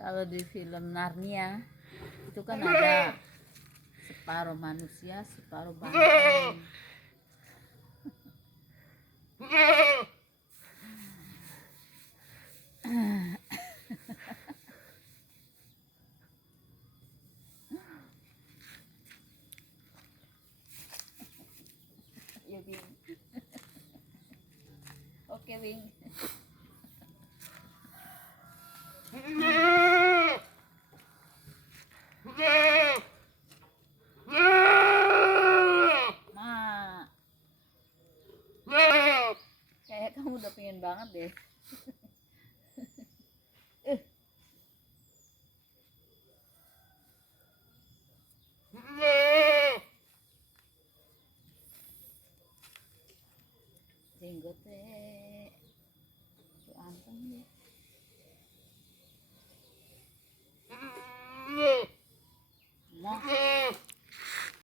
Kalau di film Narnia itu kan ada separuh manusia, separuh banteng. Ya, Bing. Oke, Bing. Ma, kayak kamu udah pengen banget deh. Jenggotnya tuh anteng ya. Ma.